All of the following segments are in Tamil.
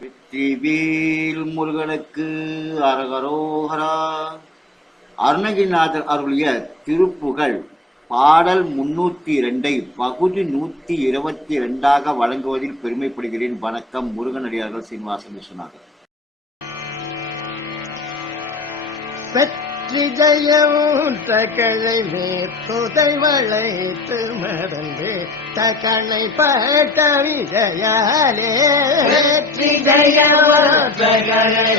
வெற்றிவேல் முருகனுக்கு அரகரோகரா. அருணகிரிநாதர் அருளிய திருப்புகழ் பாடல் முன்னூத்தி இரண்டை பகுதி நூத்தி இருபத்தி இரண்டாக வழங்குவதில் பெருமைப்படுகிறேன். வணக்கம் முருகனடியார்கள் சீனிவாசன் விஸ்வநாதன் வெற்றி ஜெயம் தகளை மேற்புதை வளைத்து மறந்து தகனை பட்ட விஜயாலே வெற்றி ஜெயம் தகளை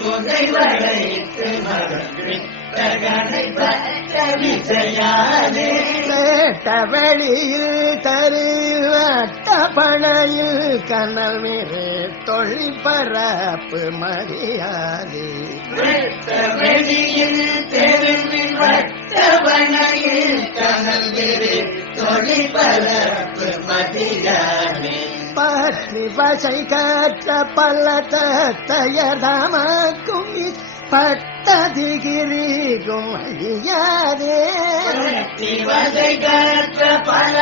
புதை வளைத்து மறந்து தகனை பட்ட விஜயாலே கேட்ட வெளியில் தரு வட்ட பணையில் கனல் மீது தொழி பரப்பு மரியாதை. வெளியில் தெருவில் வட்டவனையில் கனல் மீது தொழி பரப்பு மதியானே பத்னி பசை காற்ற பல்லத தயதமாக்கும் பட்டதிகிரிகும் அழியாதே. வதை காற்ற பல்லத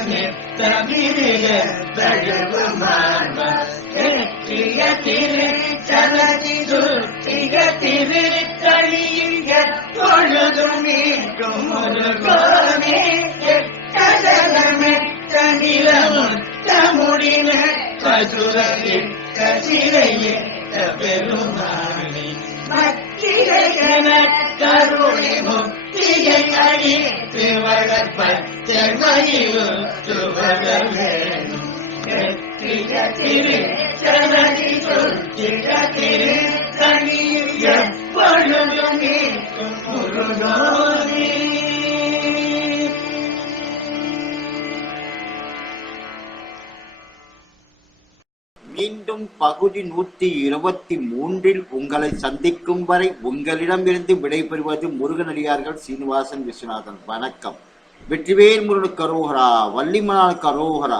ஜயுடனே திரு சலதி சுத்திக திரு தளிய பொழுதும் ஒரு கோனே எட்டதலமெட்ட கசுரையில் கசிரையிட்ட பெருமானி மத்திரையன கருணை அழித்து வளர்ப்பச்சை மயிலுத்து வள திரு சலதி திரு தனியில் எப்பொழுதும் நீ முருகோனே மீண்டும் பகுதி நூத்தி இருபத்தி மூன்றில் உங்களை சந்திக்கும் வரை உங்களிடமிருந்து விடைபெறுவது முருகனடியார்கள் சீனிவாசன் விஸ்வநாதன். வணக்கம். வெற்றிவேல் முருகனுக்கு அரோகரா வள்ளிமலானுக்கு அரோகரா